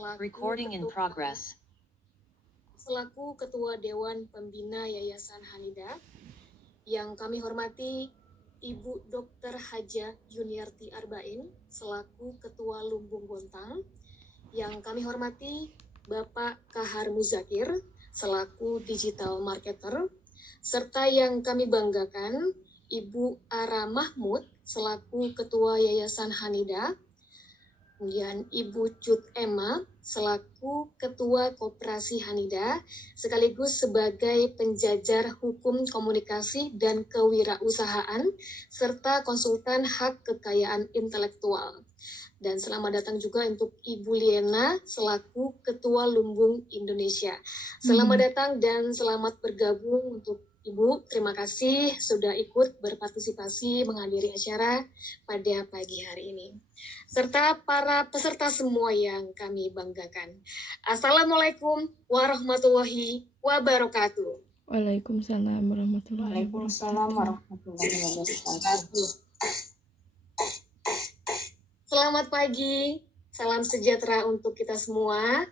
Recording in progress. Selaku Ketua Dewan Pembina Yayasan Hanida, yang kami hormati Ibu Dr. Haja Yuniarti Arbain selaku Ketua Lumbung Bontang, yang kami hormati Bapak Kahar Muzakir selaku Digital Marketer, serta yang kami banggakan Ibu Ara Mahmud selaku Ketua Yayasan Hanida, kemudian Ibu Cut Emma selaku Ketua Koperasi Hanida, sekaligus sebagai penjajar hukum komunikasi dan kewirausahaan, serta konsultan hak kekayaan intelektual. Dan selamat datang juga untuk Ibu Liena selaku Ketua Lumbung Indonesia. Selamat datang dan selamat bergabung untuk Ibu. Terima kasih sudah ikut berpartisipasi menghadiri acara pada pagi hari ini. Serta para peserta semua yang kami banggakan. Assalamualaikum warahmatullahi wabarakatuh. Waalaikumsalam warahmatullahi wabarakatuh. Selamat pagi, salam sejahtera untuk kita semua.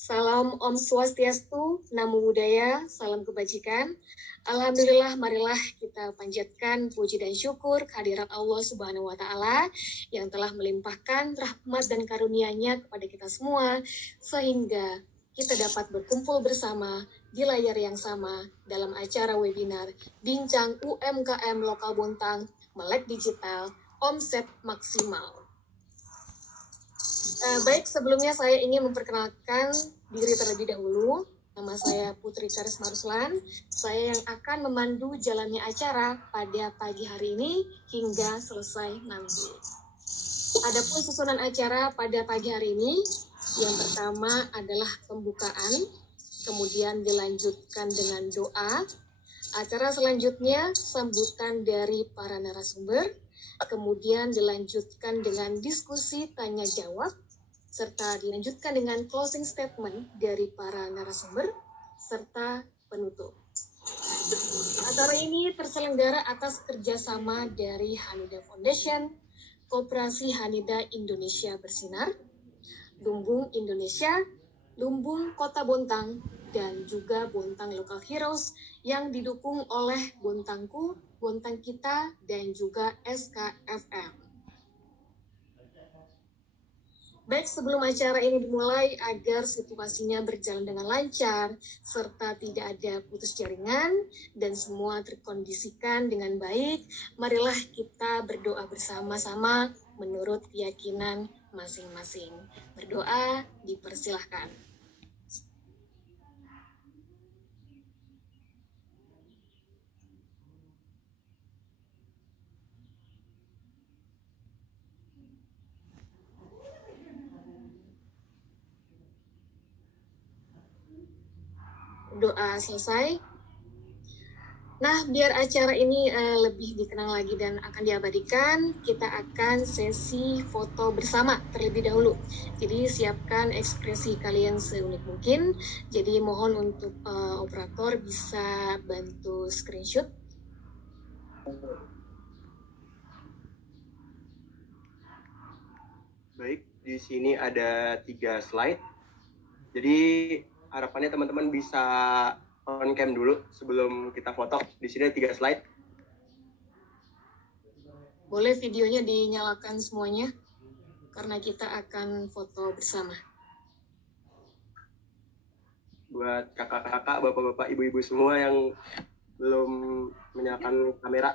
Salam Om Swastiastu, Namo Buddhaya, salam kebajikan. Alhamdulillah, marilah kita panjatkan puji dan syukur kehadirat Allah Subhanahu wa Ta'ala yang telah melimpahkan rahmat dan karunia-Nya kepada kita semua, sehingga kita dapat berkumpul bersama di layar yang sama dalam acara webinar Bincang UMKM Lokal Bontang, Melek Digital, Omset Maksimal. Baik, sebelumnya saya ingin memperkenalkan diri terlebih dahulu. Nama saya Putri Karisma Ruslan. Saya yang akan memandu jalannya acara pada pagi hari ini hingga selesai nanti. Adapun susunan acara pada pagi hari ini, yang pertama adalah pembukaan, kemudian dilanjutkan dengan doa. Acara selanjutnya sambutan dari para narasumber, kemudian dilanjutkan dengan diskusi tanya jawab, serta dilanjutkan dengan closing statement dari para narasumber, serta penutup. Acara ini terselenggara atas kerjasama dari Hanida Foundation, Koperasi Hanida Indonesia Bersinar, Lumbung Indonesia, Lumbung Kota Bontang, dan juga Bontang Local Heroes yang didukung oleh Bontangku, Bontang Kita, dan juga SKFM. Baik, sebelum acara ini dimulai, agar situasinya berjalan dengan lancar, serta tidak ada putus jaringan, dan semua terkondisikan dengan baik, marilah kita berdoa bersama-sama menurut keyakinan masing-masing. Berdoa dipersilahkan. Doa selesai. Nah, biar acara ini lebih dikenang lagi dan akan diabadikan, kita akan sesi foto bersama terlebih dahulu. Jadi siapkan ekspresi kalian seunik mungkin. Jadi mohon untuk operator bisa bantu screenshot. Baik, di sini ada 3 slide. Jadi harapannya teman-teman bisa on cam dulu sebelum kita foto. Di sini ada 3 slide. Boleh videonya dinyalakan semuanya, karena kita akan foto bersama. Buat kakak-kakak, bapak-bapak, ibu-ibu semua yang belum menyalakan kamera.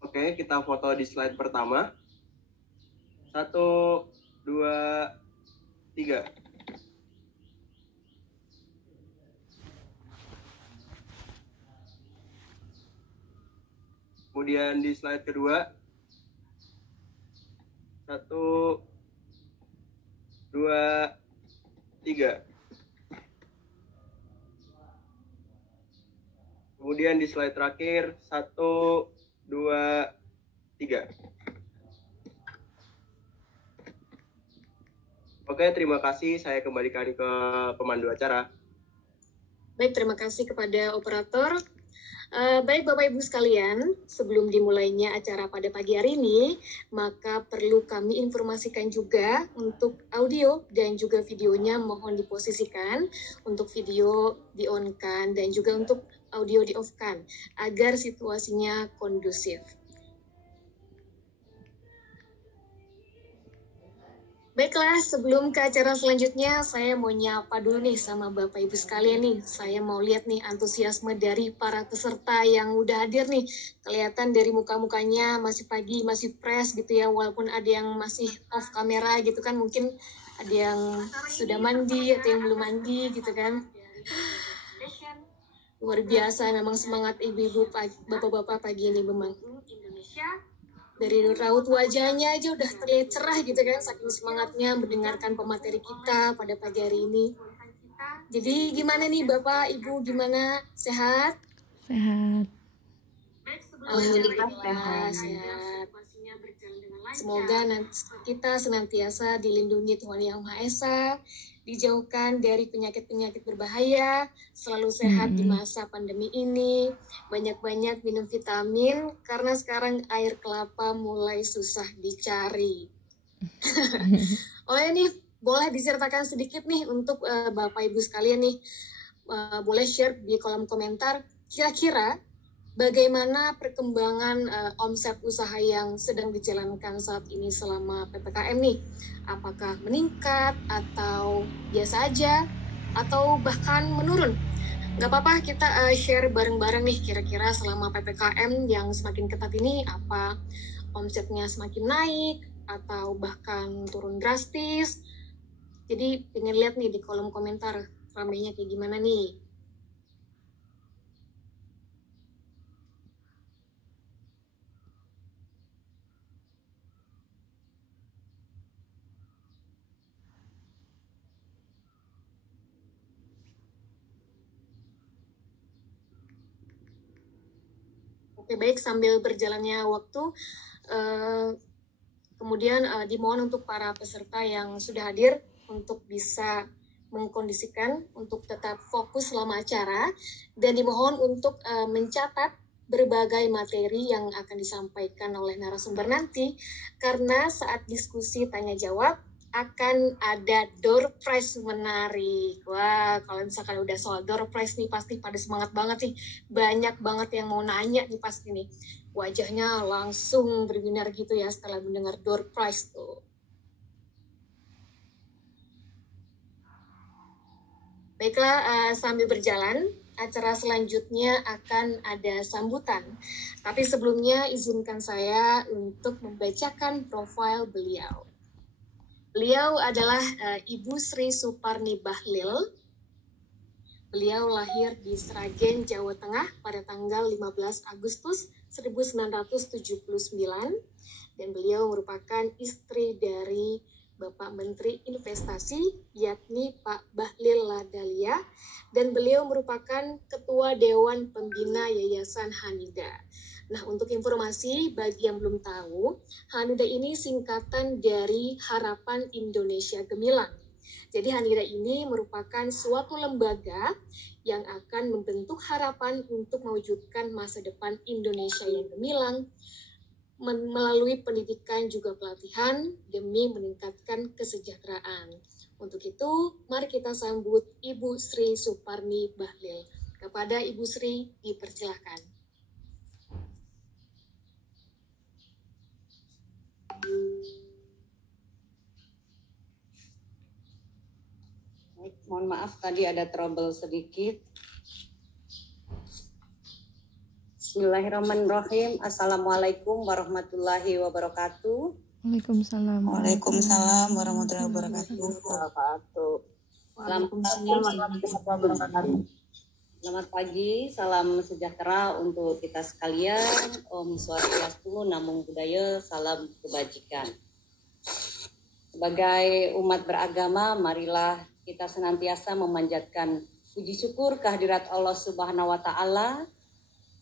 Oke, kita foto di slide pertama. 1, 2, 3. Kemudian di slide kedua. 1, 2, 3. Kemudian di slide terakhir, 1, 2, 3. Oke, terima kasih. Saya kembalikan ke pemandu acara. Baik, terima kasih kepada operator. Baik Bapak Ibu sekalian, sebelum dimulainya acara pada pagi hari ini, maka perlu kami informasikan juga untuk audio dan juga videonya mohon diposisikan, untuk video di-on-kan dan juga untuk audio di-off-kan, agar situasinya kondusif. Baiklah, sebelum ke acara selanjutnya, saya mau nyapa dulu nih sama Bapak Ibu sekalian nih. Saya mau lihat nih antusiasme dari para peserta yang udah hadir nih. Kelihatan dari muka-mukanya masih pagi, masih fresh gitu ya, walaupun ada yang masih off kamera gitu kan, mungkin ada yang sudah mandi atau yang belum mandi gitu kan. Luar biasa, memang semangat ibu-ibu, bapak-bapak pagi ini memang. Dari raut wajahnya aja udah terlihat cerah gitu kan, saking semangatnya mendengarkan pemateri kita pada pagi hari ini. Jadi gimana nih Bapak, Ibu, gimana? Sehat? Sehat. Alhamdulillah sehat. Semoga kita senantiasa dilindungi Tuhan Yang Maha Esa, dijauhkan dari penyakit-penyakit berbahaya, selalu sehat di masa pandemi ini, banyak-banyak minum vitamin, karena sekarang air kelapa mulai susah dicari. Oh ini boleh disertakan sedikit nih untuk Bapak Ibu sekalian nih, boleh share di kolom komentar, kira-kira bagaimana perkembangan omset usaha yang sedang dijalankan saat ini selama PPKM nih? Apakah meningkat atau biasa aja atau bahkan menurun? Nggak apa-apa, kita share bareng-bareng nih kira-kira selama PPKM yang semakin ketat ini apa omsetnya semakin naik atau bahkan turun drastis. Jadi pengen lihat nih di kolom komentar ramainya kayak gimana nih. Oke, baik, sambil berjalannya waktu, kemudian dimohon untuk para peserta yang sudah hadir untuk bisa mengkondisikan untuk tetap fokus selama acara, dan dimohon untuk mencatat berbagai materi yang akan disampaikan oleh narasumber nanti, karena saat diskusi tanya jawab akan ada door prize menarik. Wah, kalau misalkan udah soal door prize nih pasti pada semangat banget nih. Banyak banget yang mau nanya nih pasti nih. Wajahnya langsung berbinar gitu ya setelah mendengar door prize tuh. Baiklah, sambil berjalan, acara selanjutnya akan ada sambutan. Tapi sebelumnya izinkan saya untuk membacakan profil beliau. Beliau adalah Ibu Sri Suparni Bahlil. Beliau lahir di Sragen, Jawa Tengah pada tanggal 15 Agustus 1979 dan beliau merupakan istri dari Bapak Menteri Investasi yakni Pak Bahlil Ladalia dan beliau merupakan Ketua Dewan Pembina Yayasan Hanida. Nah, untuk informasi bagi yang belum tahu, Hanida ini singkatan dari Harapan Indonesia Gemilang. Jadi Hanida ini merupakan suatu lembaga yang akan membentuk harapan untuk mewujudkan masa depan Indonesia yang gemilang melalui pendidikan juga pelatihan demi meningkatkan kesejahteraan. Untuk itu, mari kita sambut Ibu Sri Suparni Bahlil. Kepada Ibu Sri, dipersilahkan. Mohon maaf tadi ada trouble sedikit. Bismillahirrahmanirrahim. Assalamualaikum warahmatullahi wabarakatuh. Waalaikumsalam. Waalaikumsalam warahmatullahi wabarakatuh. Selamat pagi, salam sejahtera untuk kita sekalian. Om Swastiastu, Namo Buddhaya, salam kebajikan. Sebagai umat beragama, marilah kita senantiasa memanjatkan puji syukur kehadirat Allah Subhanahu wa Ta'ala,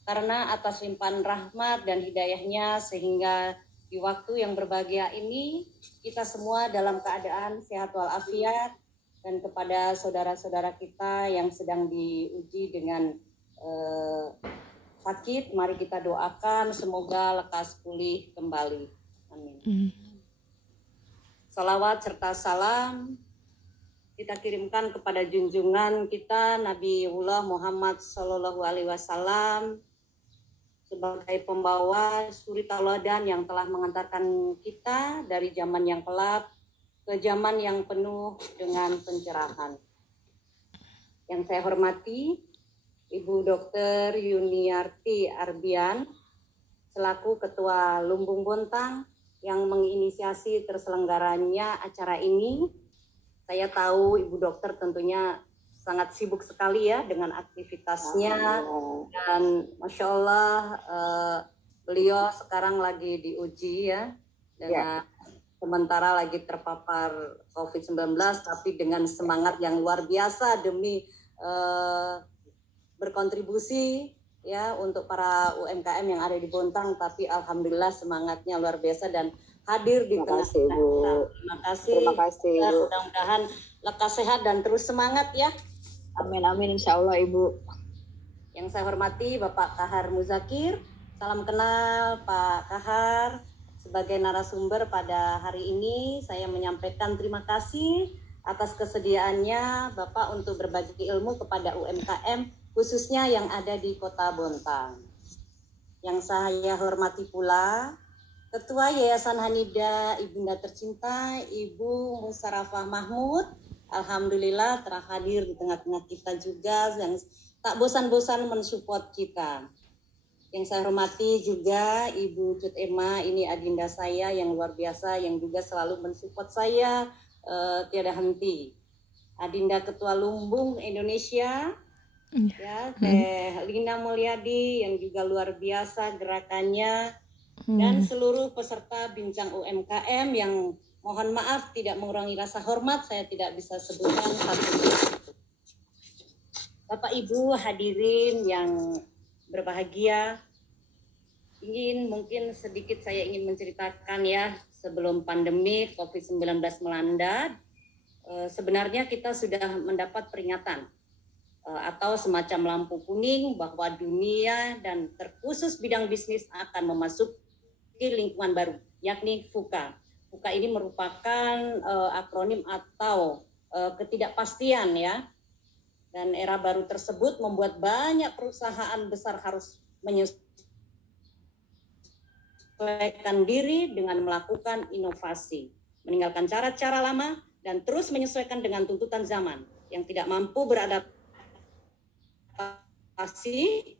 karena atas limpahan rahmat dan hidayahnya sehingga di waktu yang berbahagia ini kita semua dalam keadaan sehat walafiat, dan kepada saudara-saudara kita yang sedang diuji dengan sakit, mari kita doakan semoga lekas pulih kembali. Amin. Salawat serta salam kita kirimkan kepada junjungan kita Nabiullah Muhammad Sallallahu Alaihi Wasallam sebagai pembawa suri tauladan yang telah mengantarkan kita dari zaman yang gelap ke zaman yang penuh dengan pencerahan. Yang saya hormati Ibu Dr. Yuniarti Arbian selaku Ketua Lumbung Bontang yang menginisiasi terselenggaranya acara ini. Saya tahu Ibu Dokter tentunya sangat sibuk sekali ya dengan aktivitasnya dan Masya Allah beliau sekarang lagi diuji ya dengan sementara lagi terpapar COVID-19 tapi dengan semangat yang luar biasa demi berkontribusi ya untuk para UMKM yang ada di Bontang, tapi alhamdulillah semangatnya luar biasa dan hadir di tengah kita. Terima kasih. Mudah-mudahan lekas sehat dan terus semangat ya. Amin amin insya Allah Ibu. Yang saya hormati Bapak Kahar Muzakir, salam kenal Pak Kahar. Sebagai narasumber pada hari ini saya menyampaikan terima kasih atas kesediaannya Bapak untuk berbagi ilmu kepada UMKM khususnya yang ada di Kota Bontang. Yang saya hormati pula Ketua Yayasan Hanida Ibunda Tercinta Ibu Musarafah Mahmud, alhamdulillah telah hadir di tengah-tengah kita juga yang tak bosan-bosan mensupport kita. Yang saya hormati juga Ibu Cut Emma, ini adinda saya yang luar biasa yang juga selalu mensupport saya tiada henti. Adinda Ketua Lumbung Indonesia, ya Teh Lina Mulyadi yang juga luar biasa gerakannya, dan seluruh peserta bincang UMKM yang mohon maaf tidak mengurangi rasa hormat, saya tidak bisa sebutkan satu. Bapak Ibu hadirin yang berbahagia, mungkin sedikit saya ingin menceritakan ya sebelum pandemi COVID-19 melanda, sebenarnya kita sudah mendapat peringatan atau semacam lampu kuning bahwa dunia dan terkhusus bidang bisnis akan memasuki lingkungan baru, yakni VUCA. VUCA ini merupakan akronim atau ketidakpastian ya. Dan era baru tersebut membuat banyak perusahaan besar harus menyesuaikan diri dengan melakukan inovasi, meninggalkan cara-cara lama dan terus menyesuaikan dengan tuntutan zaman yang tidak mampu beradaptasi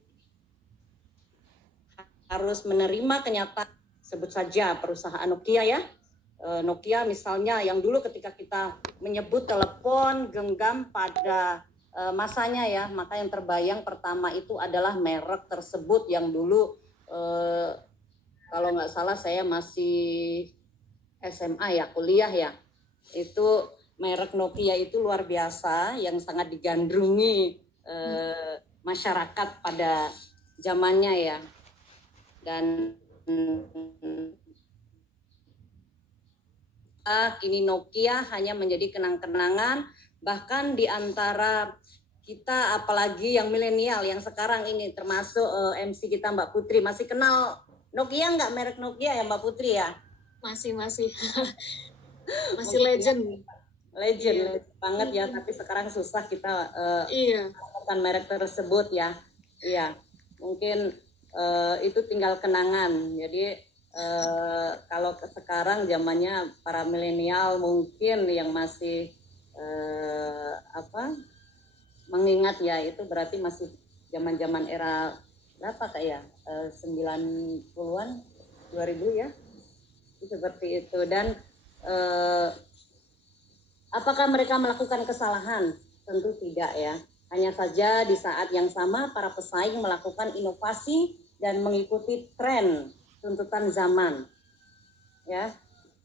harus menerima kenyataan. Sebut saja perusahaan Nokia ya. Nokia misalnya yang dulu ketika kita menyebut telepon genggam pada masanya ya, maka yang terbayang pertama itu adalah merek tersebut yang dulu kalau nggak salah saya masih SMA ya, kuliah ya, itu merek Nokia itu luar biasa yang sangat digandrungi masyarakat pada zamannya ya. Dan kini Nokia hanya menjadi kenang-kenangan, bahkan di antara kita apalagi yang milenial yang sekarang ini termasuk MC kita Mbak Putri, masih kenal Nokia nggak, merek Nokia ya Mbak Putri ya? Masih masih legend banget ya, tapi sekarang susah kita iya menggunakan merek tersebut ya. Iya, mungkin itu tinggal kenangan. Jadi kalau sekarang zamannya para milenial mungkin yang masih mengingat ya, itu berarti masih zaman-zaman era berapa Kak ya? 90-an, 2000 ya. Seperti itu. Dan apakah mereka melakukan kesalahan? Tentu tidak ya. Hanya saja di saat yang sama para pesaing melakukan inovasi dan mengikuti tren tuntutan zaman. Ya,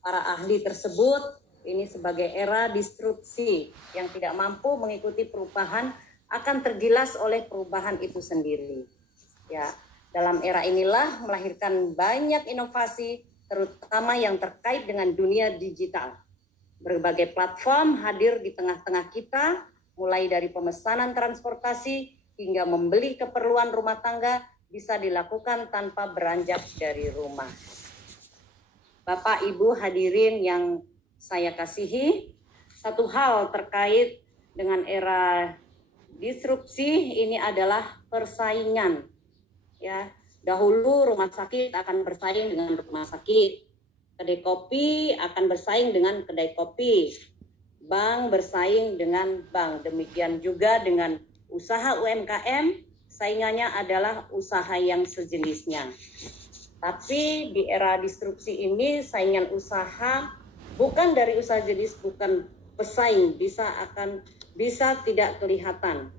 para ahli tersebut ini sebagai era disrupsi yang tidak mampu mengikuti perubahan akan tergilas oleh perubahan itu sendiri. Ya, dalam era inilah melahirkan banyak inovasi terutama yang terkait dengan dunia digital. Berbagai platform hadir di tengah-tengah kita, mulai dari pemesanan transportasi hingga membeli keperluan rumah tangga bisa dilakukan tanpa beranjak dari rumah. Bapak, Ibu hadirin yang saya kasihi, satu hal terkait dengan era disrupsi ini adalah persaingan. Ya, dahulu rumah sakit akan bersaing dengan rumah sakit, kedai kopi akan bersaing dengan kedai kopi, bank bersaing dengan bank, demikian juga dengan usaha UMKM, saingannya adalah usaha yang sejenisnya. Tapi di era disrupsi ini saingan usaha bukan dari usaha jenis, bukan pesaing, bisa tidak kelihatan.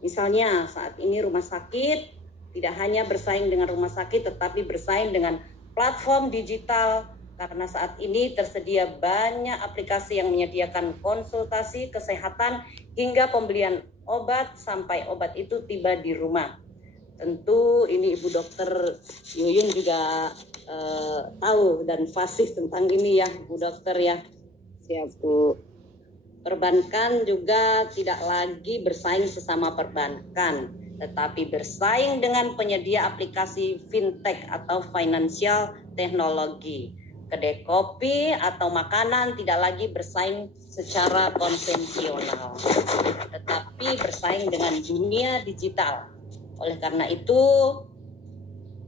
Misalnya saat ini rumah sakit tidak hanya bersaing dengan rumah sakit, tetapi bersaing dengan platform digital, karena saat ini tersedia banyak aplikasi yang menyediakan konsultasi kesehatan hingga pembelian obat sampai obat itu tiba di rumah. Tentu ini Ibu Dokter Yuyun juga tahu dan fasih tentang ini ya Bu Dokter ya. Siap Bu. Perbankan juga tidak lagi bersaing sesama perbankan, tetapi bersaing dengan penyedia aplikasi fintech atau financial technology. Kedai kopi atau makanan tidak lagi bersaing secara konvensional, tetapi bersaing dengan dunia digital. Oleh karena itu,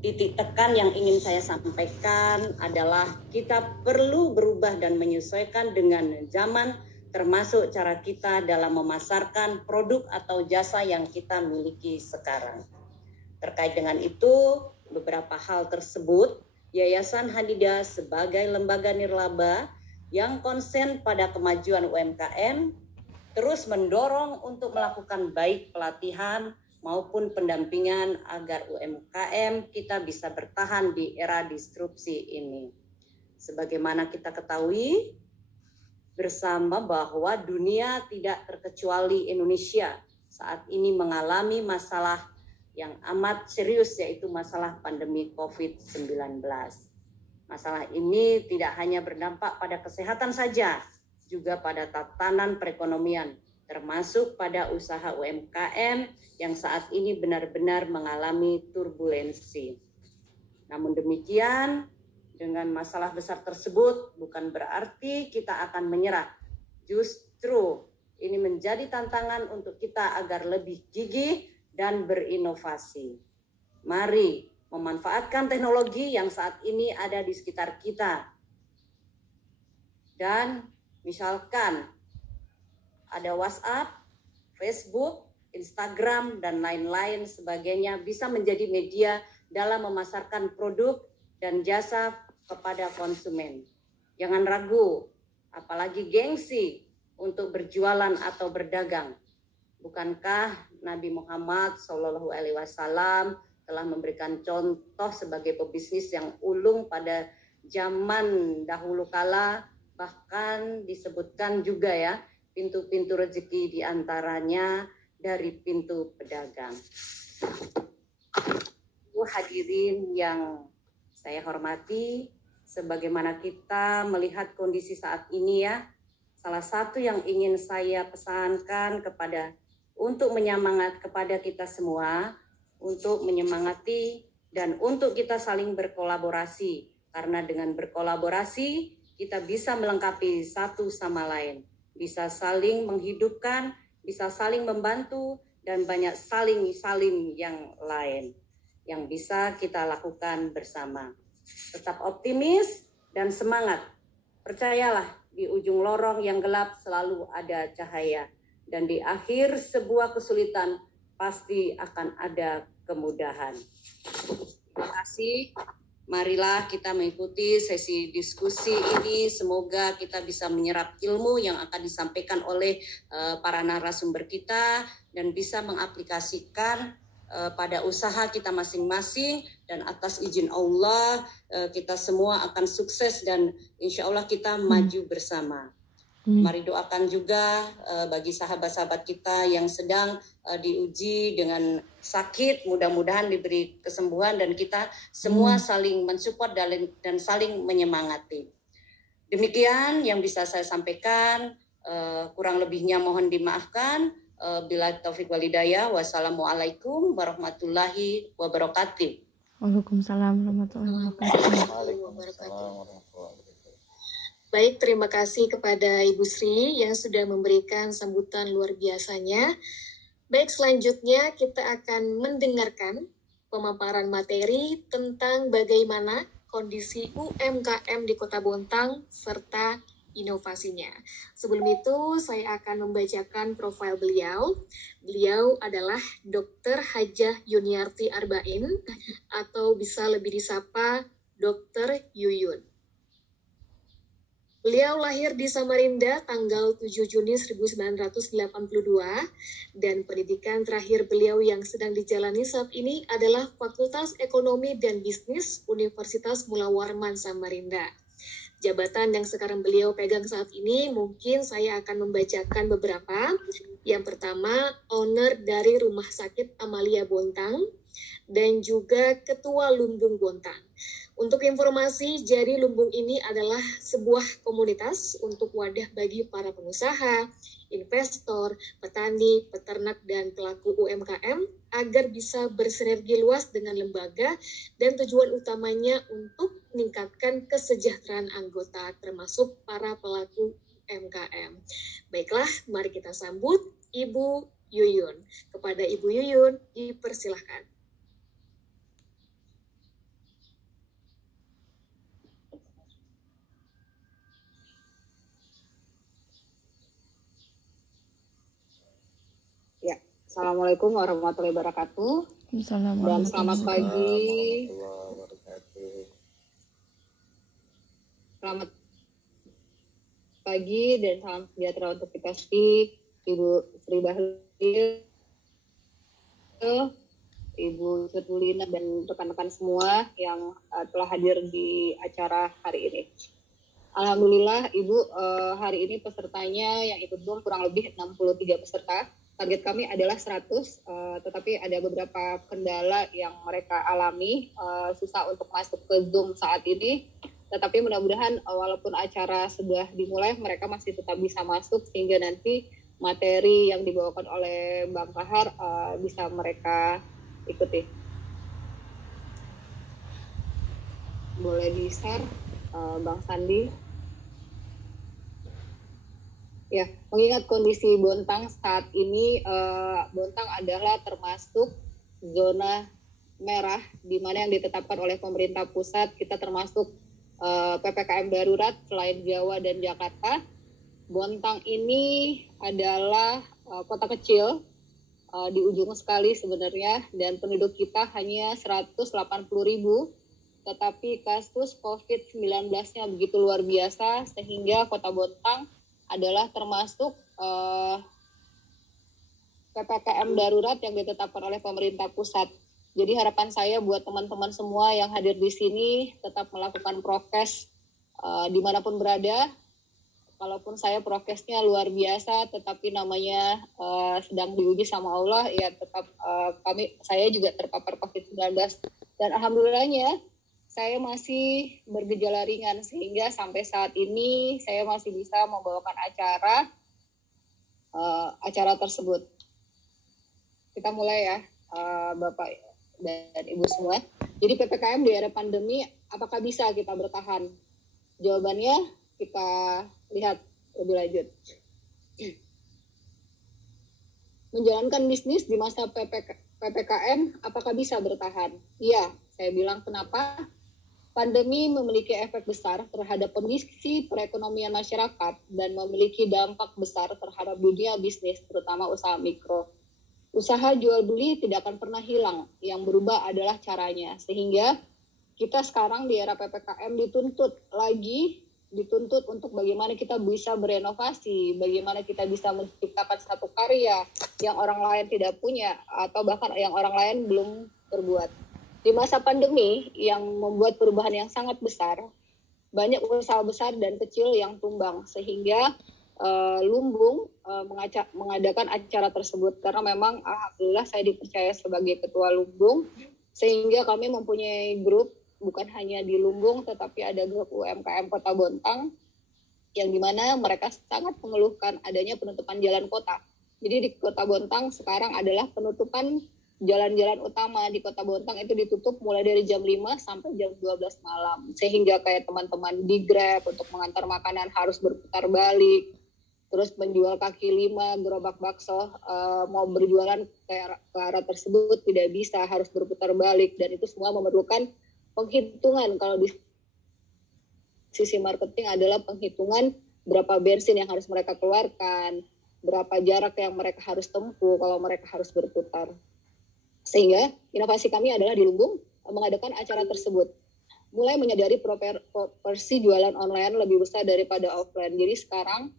titik tekan yang ingin saya sampaikan adalah kita perlu berubah dan menyesuaikan dengan zaman, termasuk cara kita dalam memasarkan produk atau jasa yang kita miliki sekarang. Terkait dengan itu, beberapa hal tersebut, Yayasan Hanidah sebagai lembaga nirlaba yang konsen pada kemajuan UMKM terus mendorong untuk melakukan baik pelatihan maupun pendampingan agar UMKM kita bisa bertahan di era disrupsi ini. Sebagaimana kita ketahui bersama bahwa dunia tidak terkecuali Indonesia saat ini mengalami masalah yang amat serius, yaitu masalah pandemi COVID-19. Masalah ini tidak hanya berdampak pada kesehatan saja, juga pada tatanan perekonomian, termasuk pada usaha UMKM yang saat ini benar-benar mengalami turbulensi. Namun demikian, dengan masalah besar tersebut bukan berarti kita akan menyerah. Justru ini menjadi tantangan untuk kita agar lebih gigih dan berinovasi. Mari memanfaatkan teknologi yang saat ini ada di sekitar kita. Dan misalkan ada WhatsApp, Facebook, Instagram, dan lain-lain sebagainya bisa menjadi media dalam memasarkan produk dan jasa kepada konsumen. Jangan ragu, apalagi gengsi untuk berjualan atau berdagang. Bukankah Nabi Muhammad SAW telah memberikan contoh sebagai pebisnis yang ulung pada zaman dahulu kala, bahkan disebutkan juga ya, pintu-pintu rezeki diantaranya dari pintu pedagang. Hadirin yang saya hormati, sebagaimana kita melihat kondisi saat ini ya, salah satu yang ingin saya pesankan untuk kepada kita semua, untuk menyemangati dan untuk kita saling berkolaborasi. Karena dengan berkolaborasi, kita bisa melengkapi satu sama lain. Bisa saling menghidupkan, bisa saling membantu, dan banyak saling yang lain yang bisa kita lakukan bersama. Tetap optimis dan semangat. Percayalah, di ujung lorong yang gelap selalu ada cahaya. Dan di akhir sebuah kesulitan pasti akan ada kemudahan. Terima kasih. Marilah kita mengikuti sesi diskusi ini. Semoga kita bisa menyerap ilmu yang akan disampaikan oleh para narasumber kita dan bisa mengaplikasikan pada usaha kita masing-masing, dan atas izin Allah kita semua akan sukses dan insya Allah kita maju bersama. Mari doakan juga bagi sahabat-sahabat kita yang sedang diuji dengan sakit, mudah-mudahan diberi kesembuhan dan kita semua saling mensupport dan saling menyemangati. Demikian yang bisa saya sampaikan, kurang lebihnya mohon dimaafkan. Bila taufik walhidayah, wassalamualaikum warahmatullahi wabarakatuh. Waalaikumsalam warahmatullahi wabarakatuh. Baik, terima kasih kepada Ibu Sri yang sudah memberikan sambutan luar biasanya. Baik, selanjutnya kita akan mendengarkan pemaparan materi tentang bagaimana kondisi UMKM di Kota Bontang serta inovasinya. Sebelum itu, saya akan membacakan profil beliau. Beliau adalah Dr. Hajah Yuniarti Arbain, atau bisa lebih disapa Dr. Yuyun. Beliau lahir di Samarinda tanggal 7 Juni 1982 dan pendidikan terakhir beliau yang sedang dijalani saat ini adalah Fakultas Ekonomi dan Bisnis Universitas Mula Warman Samarinda. Jabatan yang sekarang beliau pegang saat ini mungkin saya akan membacakan beberapa. Yang pertama, owner dari Rumah Sakit Amalia Bontang dan juga Ketua Lumbung Bontang. Untuk informasi, jadi Lumbung ini adalah sebuah komunitas untuk wadah bagi para pengusaha, investor, petani, peternak, dan pelaku UMKM agar bisa bersinergi luas dengan lembaga dan tujuan utamanya untuk meningkatkan kesejahteraan anggota termasuk para pelaku UMKM. Baiklah, mari kita sambut Ibu Yuyun. Kepada Ibu Yuyun, dipersilahkan. Assalamualaikum warahmatullahi wabarakatuh. Dan selamat pagi. Selamat pagi dan salam sejahtera untuk kita semua. Ibu Sri Bahlil, Ibu Setulina dan rekan-rekan semua yang telah hadir di acara hari ini. Alhamdulillah Ibu, hari ini pesertanya yang ikut Zoom kurang lebih 63 peserta. Target kami adalah 100, tetapi ada beberapa kendala yang mereka alami, susah untuk masuk ke Zoom saat ini. Tetapi mudah-mudahan walaupun acara sudah dimulai, mereka masih tetap bisa masuk sehingga nanti materi yang dibawakan oleh Bang Kahar bisa mereka ikuti. Boleh di-share, Bang Sandi? Ya, mengingat kondisi Bontang saat ini, Bontang adalah termasuk zona merah, di mana yang ditetapkan oleh pemerintah pusat. Kita termasuk PPKM darurat selain Jawa dan Jakarta. Bontang ini adalah kota kecil di ujung sekali sebenarnya, dan penduduk kita hanya 180.000. Tetapi kasus COVID-19-nya begitu luar biasa, sehingga kota Bontang adalah termasuk PPKM darurat yang ditetapkan oleh pemerintah pusat. Jadi harapan saya buat teman-teman semua yang hadir di sini tetap melakukan prokes dimanapun berada. Walaupun saya prokesnya luar biasa, tetapi namanya sedang diuji sama Allah, ya tetap saya juga terpapar COVID-19. Dan alhamdulillahnya saya masih bergejala ringan, sehingga sampai saat ini saya masih bisa membawakan acara tersebut. Kita mulai ya, Bapak dan Ibu semua. Jadi PPKM di era pandemi, apakah bisa kita bertahan? Jawabannya kita lihat lebih lanjut. Menjalankan bisnis di masa PPKM, apakah bisa bertahan? Iya, saya bilang kenapa? Pandemi memiliki efek besar terhadap kondisi perekonomian masyarakat dan memiliki dampak besar terhadap dunia bisnis, terutama usaha mikro. Usaha jual beli tidak akan pernah hilang, yang berubah adalah caranya. Sehingga kita sekarang di era PPKM dituntut untuk bagaimana kita bisa berinovasi, bagaimana kita bisa menciptakan satu karya yang orang lain tidak punya, atau bahkan yang orang lain belum berbuat. Di masa pandemi yang membuat perubahan yang sangat besar, banyak usaha besar dan kecil yang tumbang, sehingga Lumbung mengadakan acara tersebut. Karena memang alhamdulillah saya dipercaya sebagai ketua Lumbung, sehingga kami mempunyai grup, bukan hanya di Lumbung, tetapi ada grup UMKM Kota Bontang, yang dimana mereka sangat mengeluhkan adanya penutupan jalan kota. Jadi di Kota Bontang sekarang adalah penutupan jalan-jalan utama di Kota Bontang itu ditutup mulai dari jam 5 sampai jam 12 malam. Sehingga kayak teman-teman di Grab untuk mengantar makanan harus berputar balik. Terus penjual kaki lima, gerobak bakso, mau berjualan ke arah tersebut tidak bisa, harus berputar balik. Dan itu semua memerlukan penghitungan. Kalau di sisi marketing adalah penghitungan berapa bensin yang harus mereka keluarkan, berapa jarak yang mereka harus tempuh kalau mereka harus berputar. Sehingga inovasi kami adalah di Lumbung mengadakan acara tersebut. Mulai menyadari proporsi jualan online lebih besar daripada offline. Jadi sekarang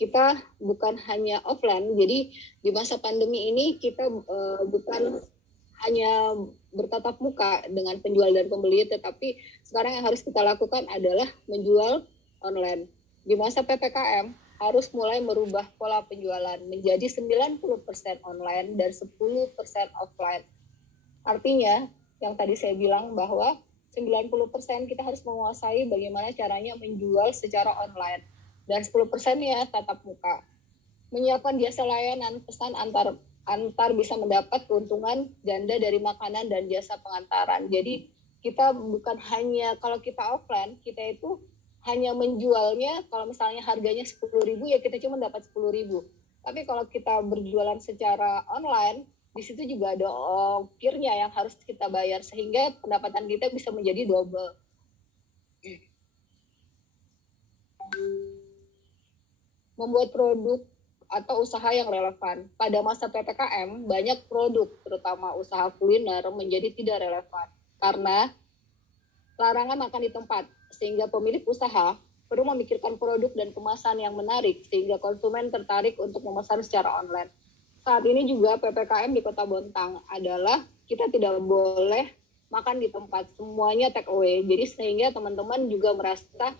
kita bukan hanya offline, jadi di masa pandemi ini kita bukan hanya bertatap muka dengan penjual dan pembeli, tetapi sekarang yang harus kita lakukan adalah menjual online. Di masa PPKM harus mulai merubah pola penjualan menjadi 90% online dan 10% offline. Artinya, yang tadi saya bilang bahwa 90% kita harus menguasai bagaimana caranya menjual secara online. Dan 10% ya tatap muka. Menyiapkan jasa layanan pesan antar bisa mendapat keuntungan ganda dari makanan dan jasa pengantaran. Jadi kita bukan hanya, kalau kita offline, kita itu hanya menjualnya, kalau misalnya harganya 10.000 ya kita cuma dapat 10.000. Tapi kalau kita berjualan secara online, di situ juga ada ongkirnya yang harus kita bayar, sehingga pendapatan kita bisa menjadi double. Membuat produk atau usaha yang relevan. Pada masa PPKM, banyak produk, terutama usaha kuliner, menjadi tidak relevan karena larangan makan di tempat, sehingga pemilik usaha perlu memikirkan produk dan kemasan yang menarik, sehingga konsumen tertarik untuk memesan secara online. Saat ini juga PPKM di Kota Bontang adalah kita tidak boleh makan di tempat, semuanya take away. Jadi sehingga teman-teman juga merasa,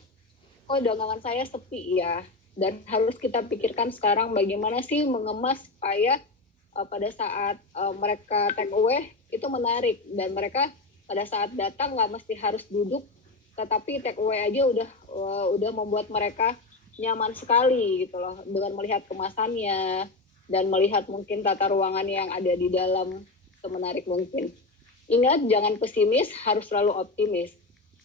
oh dagangan saya sepi ya. Dan harus kita pikirkan sekarang bagaimana sih mengemas supaya pada saat mereka take away itu menarik, dan mereka pada saat datang nggak mesti harus duduk, tetapi take away aja udah membuat mereka nyaman sekali gitu loh, dengan melihat kemasannya dan melihat mungkin tata ruangan yang ada di dalam semenarik mungkin. Ingat, jangan pesimis, harus selalu optimis.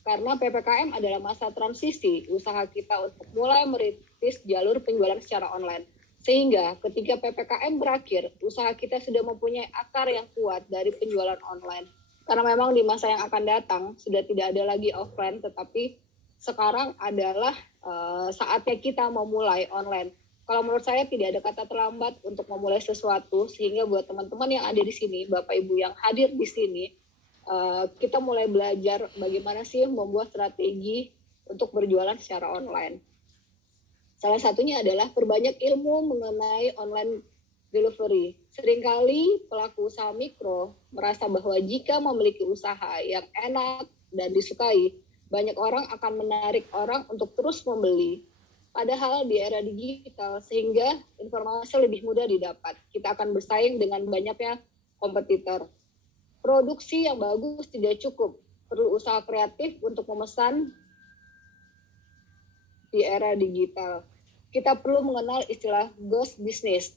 Karena PPKM adalah masa transisi usaha kita untuk mulai merintis jalur penjualan secara online. Sehingga ketika PPKM berakhir, usaha kita sudah mempunyai akar yang kuat dari penjualan online. Karena memang di masa yang akan datang sudah tidak ada lagi offline, tetapi sekarang adalah saatnya kita memulai online. Kalau menurut saya tidak ada kata terlambat untuk memulai sesuatu, sehingga buat teman-teman yang ada di sini, Bapak Ibu yang hadir di sini, kita mulai belajar bagaimana sih membuat strategi untuk berjualan secara online. Salah satunya adalah perbanyak ilmu mengenai online delivery. Seringkali pelaku usaha mikro merasa bahwa jika memiliki usaha yang enak dan disukai, banyak orang akan menarik orang untuk terus membeli. Padahal di era digital, sehingga informasi lebih mudah didapat. Kita akan bersaing dengan banyaknya kompetitor. Produksi yang bagus tidak cukup, perlu usaha kreatif untuk memesan di era digital. Kita perlu mengenal istilah ghost business,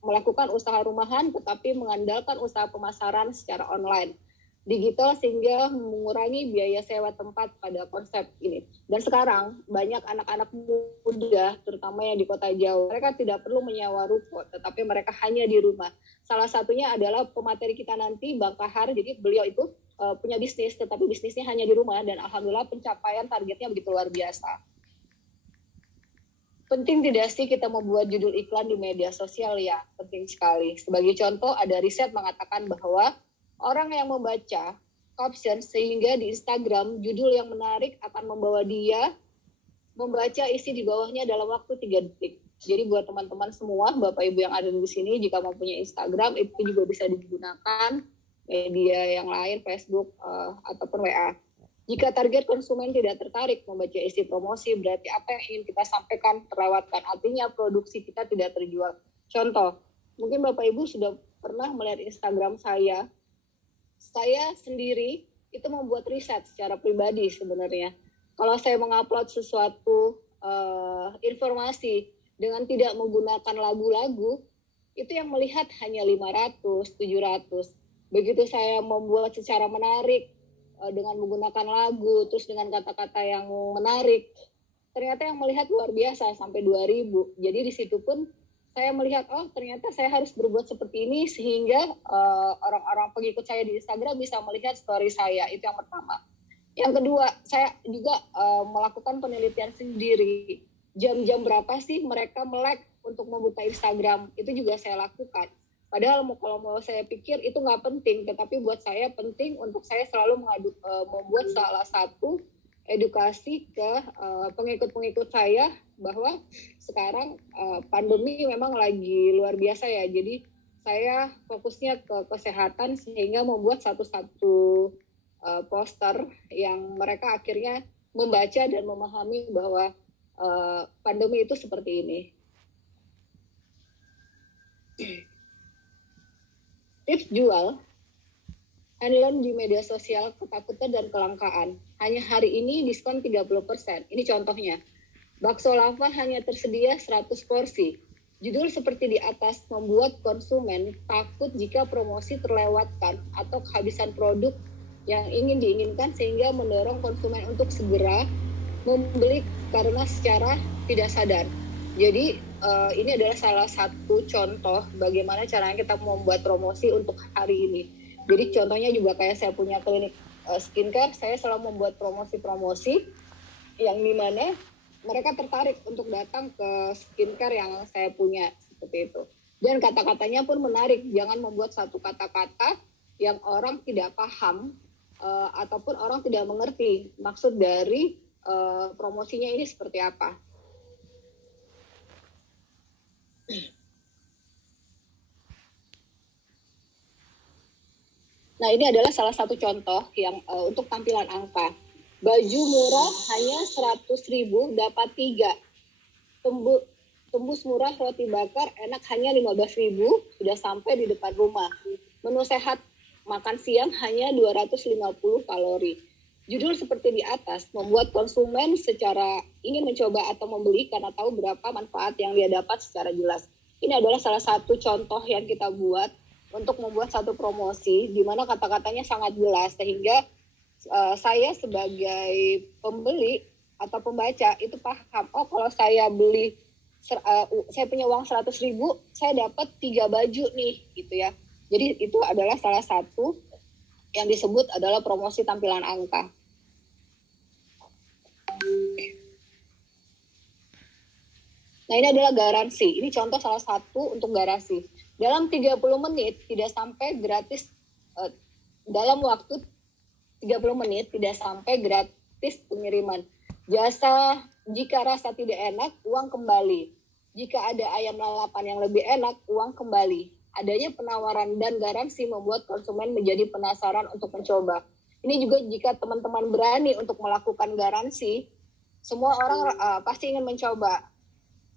melakukan usaha rumahan tetapi mengandalkan usaha pemasaran secara online, digital, sehingga mengurangi biaya sewa tempat pada konsep ini. Dan sekarang banyak anak-anak muda, terutama yang di kota Jawa, mereka tidak perlu menyewa ruko, tetapi mereka hanya di rumah. Salah satunya adalah pemateri kita nanti, Bang Kahar. Jadi beliau itu punya bisnis, tetapi bisnisnya hanya di rumah, dan alhamdulillah pencapaian targetnya begitu luar biasa. Penting tidak sih kita membuat judul iklan di media sosial? Ya, penting sekali. Sebagai contoh, ada riset mengatakan bahwa orang yang membaca caption sehingga di Instagram judul yang menarik akan membawa dia membaca isi di bawahnya dalam waktu 3 detik. Jadi buat teman-teman semua, Bapak Ibu yang ada di sini, jika mempunyai Instagram, itu juga bisa digunakan media yang lain, Facebook ataupun WA. Jika target konsumen tidak tertarik membaca isi promosi, berarti apa yang ingin kita sampaikan terlewatkan. Artinya produksi kita tidak terjual. Contoh, mungkin Bapak Ibu sudah pernah melihat Instagram saya. Saya sendiri itu membuat riset secara pribadi sebenarnya. Kalau saya mengupload sesuatu informasi dengan tidak menggunakan lagu-lagu, itu yang melihat hanya 500, 700. Begitu saya membuat secara menarik dengan menggunakan lagu, terus dengan kata-kata yang menarik, ternyata yang melihat luar biasa sampai 2000. Jadi di situ pun saya melihat, oh ternyata saya harus berbuat seperti ini sehingga orang-orang pengikut saya di Instagram bisa melihat story saya. Itu yang pertama. Yang kedua, saya juga melakukan penelitian sendiri. Jam-jam berapa sih mereka melek untuk membuka Instagram? Itu juga saya lakukan. Padahal kalau mau saya pikir itu nggak penting, tetapi buat saya penting untuk saya selalu membuat salah satu edukasi ke pengikut-pengikut saya bahwa sekarang pandemi memang lagi luar biasa ya. Jadi saya fokusnya ke kesehatan sehingga membuat satu-satu poster yang mereka akhirnya membaca dan memahami bahwa pandemi itu seperti ini. Tips jual handle di media sosial ketakutan dan kelangkaan. Hanya hari ini diskon 30%. Ini contohnya. Bakso lava hanya tersedia 100 porsi. Judul seperti di atas membuat konsumen takut jika promosi terlewatkan atau kehabisan produk yang ingin diinginkan sehingga mendorong konsumen untuk segera membeli karena secara tidak sadar. Jadi ini adalah salah satu contoh bagaimana caranya kita membuat promosi untuk hari ini. Jadi contohnya juga kayak saya punya klinik skincare, saya selalu membuat promosi-promosi yang dimana mereka tertarik untuk datang ke skincare yang saya punya seperti itu. Dan kata-katanya pun menarik, jangan membuat satu kata-kata yang orang tidak paham ataupun orang tidak mengerti maksud dari promosinya ini seperti apa. Nah, ini adalah salah satu contoh yang untuk tampilan angka. Baju murah hanya 100.000 dapat 3. Tembus murah roti bakar enak hanya 15.000 sudah sampai di depan rumah. Menu sehat makan siang hanya 250 kalori. Judul seperti di atas membuat konsumen secara ingin mencoba atau membeli karena tahu berapa manfaat yang dia dapat secara jelas. Ini adalah salah satu contoh yang kita buat untuk membuat satu promosi di mana kata-katanya sangat jelas sehingga saya sebagai pembeli atau pembaca itu paham, oh kalau saya beli saya punya uang 100.000, saya dapat 3 baju nih gitu ya. Jadi itu adalah salah satu yang disebut adalah promosi tampilan angka. Nah, ini adalah garansi. Ini contoh salah satu untuk garansi. Dalam 30 menit tidak sampai gratis, dalam waktu 30 menit tidak sampai gratis pengiriman. Jasa jika rasa tidak enak, uang kembali. Jika ada ayam lalapan yang lebih enak, uang kembali. Adanya penawaran dan garansi membuat konsumen menjadi penasaran untuk mencoba. Ini juga jika teman-teman berani untuk melakukan garansi, semua orang pasti ingin mencoba.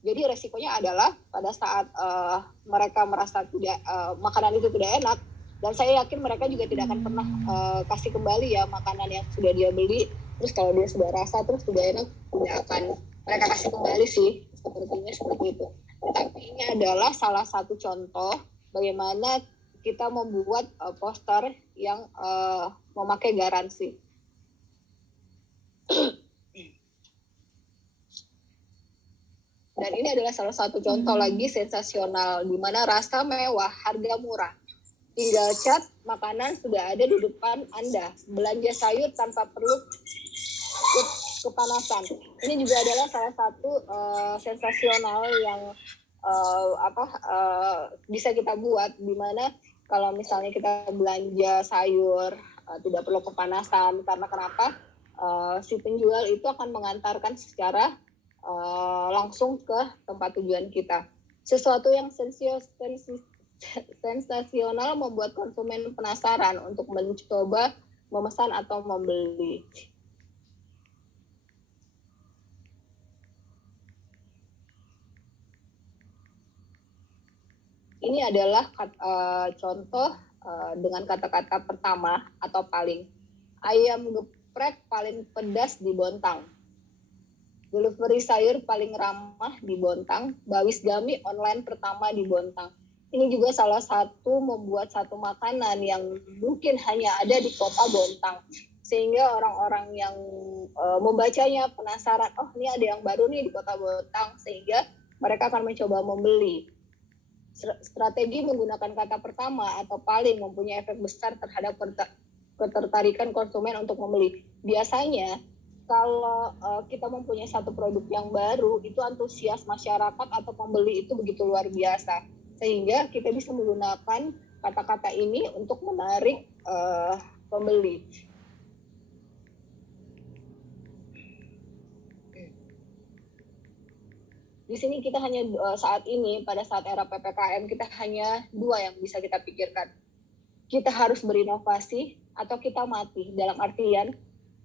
Jadi resikonya adalah pada saat mereka merasa tidak makanan itu tidak enak, dan saya yakin mereka juga tidak akan pernah kasih kembali ya makanan yang sudah dia beli. Terus kalau dia sudah rasa terus tidak enak, tidak akan mereka kasih kembali sih, sepertinya seperti itu. Tapi ini adalah salah satu contoh bagaimana kita membuat poster yang memakai garansi. Dan ini adalah salah satu contoh lagi sensasional, di mana rasa mewah, harga murah. Tinggal cat, makanan sudah ada di depan Anda. Belanja sayur tanpa perlu kepanasan. Ini juga adalah salah satu sensasional yang bisa kita buat, di mana kalau misalnya kita belanja sayur tidak perlu kepanasan. Karena kenapa? Si penjual itu akan mengantarkan secara langsung ke tempat tujuan kita. Sesuatu yang sensasional membuat konsumen penasaran untuk mencoba, memesan atau membeli. Ini adalah contoh dengan kata-kata pertama atau paling. Ayam geprek paling pedas di Bontang. delivery sayur paling ramah di Bontang, Bawis Gami online pertama di Bontang. Ini juga salah satu membuat satu makanan yang mungkin hanya ada di kota Bontang. Sehingga orang-orang yang membacanya penasaran, oh ini ada yang baru nih di kota Bontang, sehingga mereka akan mencoba membeli. Strategi menggunakan kata pertama atau paling mempunyai efek besar terhadap ketertarikan konsumen untuk membeli. Biasanya kalau kita mempunyai satu produk yang baru, itu antusias masyarakat atau pembeli itu begitu luar biasa. Sehingga kita bisa menggunakan kata-kata ini untuk menarik pembeli. Di sini kita hanya saat ini, pada saat era PPKM, kita hanya dua yang bisa kita pikirkan. Kita harus berinovasi atau kita mati. Dalam artian,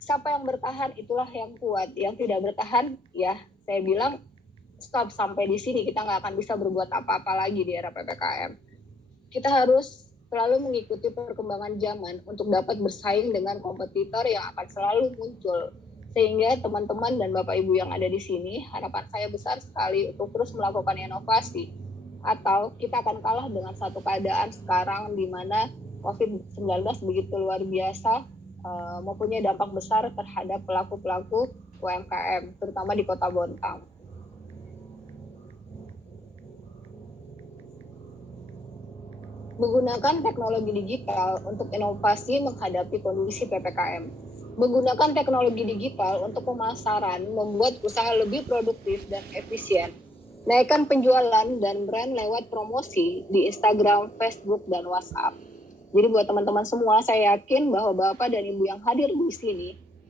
siapa yang bertahan itulah yang kuat. Yang tidak bertahan, ya saya bilang stop sampai di sini. Kita nggak akan bisa berbuat apa-apa lagi di era PPKM. Kita harus selalu mengikuti perkembangan zaman untuk dapat bersaing dengan kompetitor yang akan selalu muncul. Sehingga teman-teman dan Bapak Ibu yang ada di sini, harapan saya besar sekali untuk terus melakukan inovasi. Atau kita akan kalah dengan satu keadaan sekarang di mana COVID-19 begitu luar biasa, mempunyai dampak besar terhadap pelaku-pelaku UMKM, terutama di Kota Bontang. Menggunakan teknologi digital untuk inovasi menghadapi kondisi PPKM. Menggunakan teknologi digital untuk pemasaran membuat usaha lebih produktif dan efisien. Naikkan penjualan dan brand lewat promosi di Instagram, Facebook, dan WhatsApp. Jadi buat teman-teman semua, saya yakin bahwa Bapak dan Ibu yang hadir di sini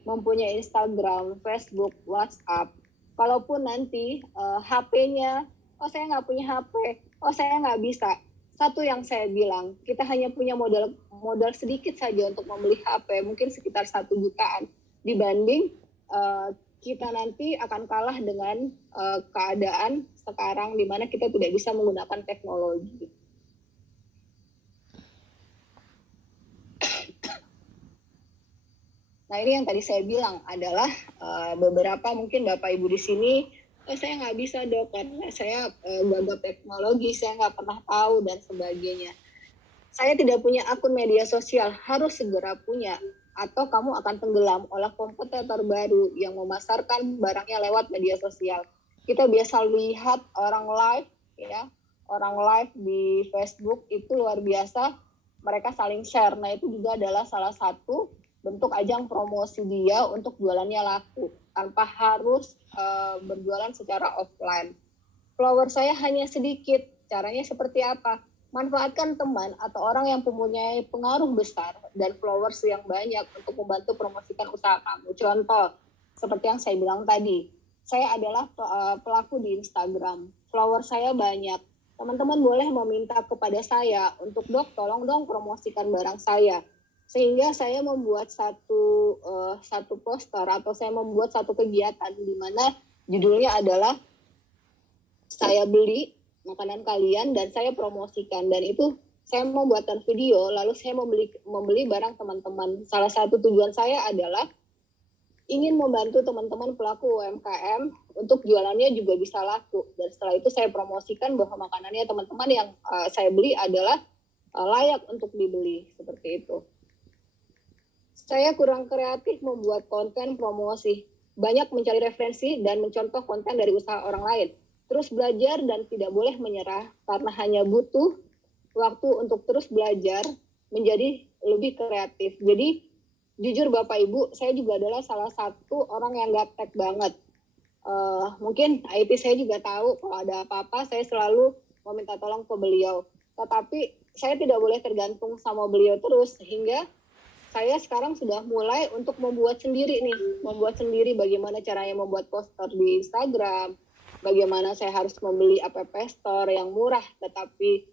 mempunyai Instagram, Facebook, WhatsApp. Kalaupun nanti HP-nya, oh saya nggak punya HP, oh saya nggak bisa. Satu yang saya bilang, kita hanya punya modal sedikit saja untuk membeli HP, mungkin sekitar 1 jutaan. Dibanding kita nanti akan kalah dengan keadaan sekarang di mana kita tidak bisa menggunakan teknologi. Nah ini yang tadi saya bilang adalah beberapa mungkin Bapak Ibu di sini, saya nggak bisa dok karena saya gagap teknologi, saya nggak pernah tahu dan sebagainya. Saya tidak punya akun media sosial, harus segera punya. Atau kamu akan tenggelam oleh kompetitor baru yang memasarkan barangnya lewat media sosial. Kita biasa lihat orang live, ya, orang live di Facebook itu luar biasa, mereka saling share. Nah itu juga adalah salah satu bentuk ajang promosi dia untuk jualannya laku, tanpa harus berjualan secara offline. Follower saya hanya sedikit, caranya seperti apa? Manfaatkan teman atau orang yang mempunyai pengaruh besar dan followers yang banyak untuk membantu promosikan usaha kamu. Contoh, seperti yang saya bilang tadi, saya adalah pelaku di Instagram, follower saya banyak. Teman-teman boleh meminta kepada saya untuk dok, tolong dong promosikan barang saya. Sehingga saya membuat satu poster atau saya membuat satu kegiatan di mana judulnya adalah saya beli makanan kalian dan saya promosikan, dan itu saya membuatkan video lalu saya membeli barang teman-teman. Salah satu tujuan saya adalah ingin membantu teman-teman pelaku UMKM untuk jualannya juga bisa laku, dan setelah itu saya promosikan bahwa makanannya teman-teman yang saya beli adalah layak untuk dibeli, seperti itu. Saya kurang kreatif membuat konten promosi, banyak mencari referensi dan mencontoh konten dari usaha orang lain. Terus belajar dan tidak boleh menyerah karena hanya butuh waktu untuk terus belajar menjadi lebih kreatif. Jadi jujur Bapak Ibu, saya juga adalah salah satu orang yang gaptek banget. Mungkin IT saya juga tahu kalau ada apa-apa saya selalu meminta tolong ke beliau. Tetapi saya tidak boleh tergantung sama beliau terus, sehingga saya sekarang sudah mulai untuk membuat sendiri bagaimana caranya membuat poster di Instagram, bagaimana saya harus membeli app store yang murah tetapi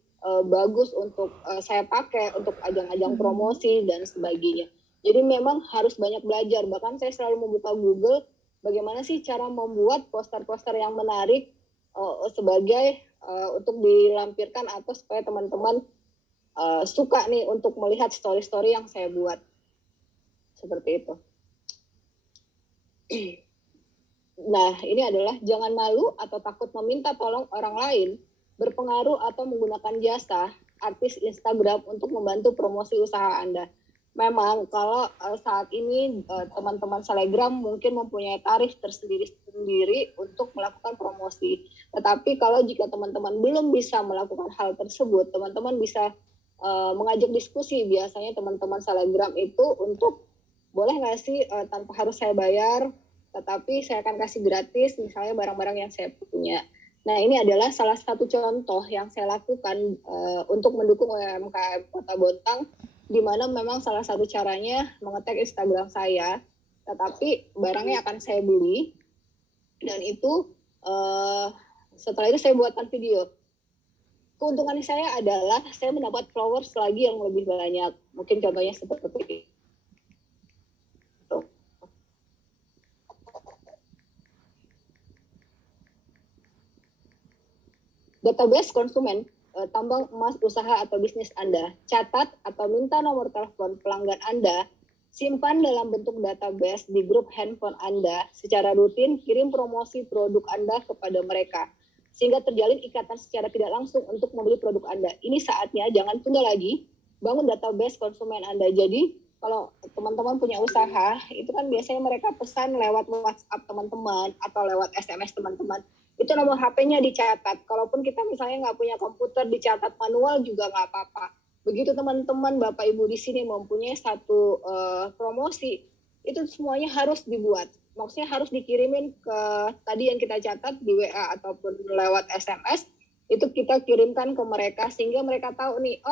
bagus untuk saya pakai untuk ajang-ajang promosi dan sebagainya. Jadi memang harus banyak belajar. Bahkan saya selalu membuka Google bagaimana sih cara membuat poster-poster yang menarik sebagai untuk dilampirkan atau supaya teman-teman suka nih untuk melihat story-story yang saya buat. Seperti itu. Nah, ini adalah jangan malu atau takut meminta tolong orang lain, berpengaruh atau menggunakan jasa artis Instagram untuk membantu promosi usaha Anda. Memang kalau saat ini teman-teman selebgram mungkin mempunyai tarif tersendiri untuk melakukan promosi. Tetapi kalau jika teman-teman belum bisa melakukan hal tersebut, teman-teman bisa mengajak diskusi. Biasanya teman-teman selebgram itu untuk boleh nggak sih tanpa harus saya bayar, tetapi saya akan kasih gratis misalnya barang-barang yang saya punya. Nah, ini adalah salah satu contoh yang saya lakukan untuk mendukung UMKM Kota Bontang, di mana memang salah satu caranya mengetek Instagram saya, tetapi barangnya akan saya beli, dan itu setelah itu saya buatkan video. Keuntungan saya adalah saya mendapat followers lagi yang lebih banyak. Mungkin contohnya seperti itu. Database konsumen, tambang emas usaha atau bisnis Anda. Catat atau minta nomor telepon pelanggan Anda, simpan dalam bentuk database di grup handphone Anda. Secara rutin, kirim promosi produk Anda kepada mereka, sehingga terjalin ikatan secara tidak langsung untuk membeli produk Anda. Ini saatnya, jangan tunda lagi, bangun database konsumen Anda. Jadi, kalau teman-teman punya usaha, itu kan biasanya mereka pesan lewat WhatsApp teman-teman atau lewat SMS teman-teman. Itu nomor HP-nya dicatat. Kalaupun kita misalnya nggak punya komputer, dicatat manual juga nggak apa-apa. Begitu teman-teman, Bapak Ibu di sini mempunyai satu promosi, itu semuanya harus dibuat. Maksudnya harus dikirimin ke tadi yang kita catat di WA ataupun lewat SMS, itu kita kirimkan ke mereka sehingga mereka tahu nih,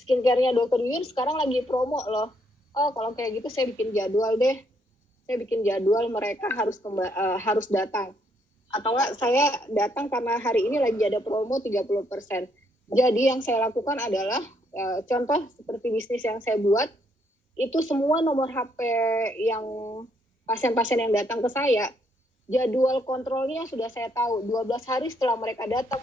skincare-nya Dr. Yuyun sekarang lagi promo loh. Oh, kalau kayak gitu saya bikin jadwal deh. Saya bikin jadwal, mereka harus datang. Atau enggak, saya datang karena hari ini lagi ada promo 30%. Jadi yang saya lakukan adalah, contoh seperti bisnis yang saya buat, itu semua nomor HP yang pasien-pasien yang datang ke saya, jadwal kontrolnya sudah saya tahu. 12 hari setelah mereka datang,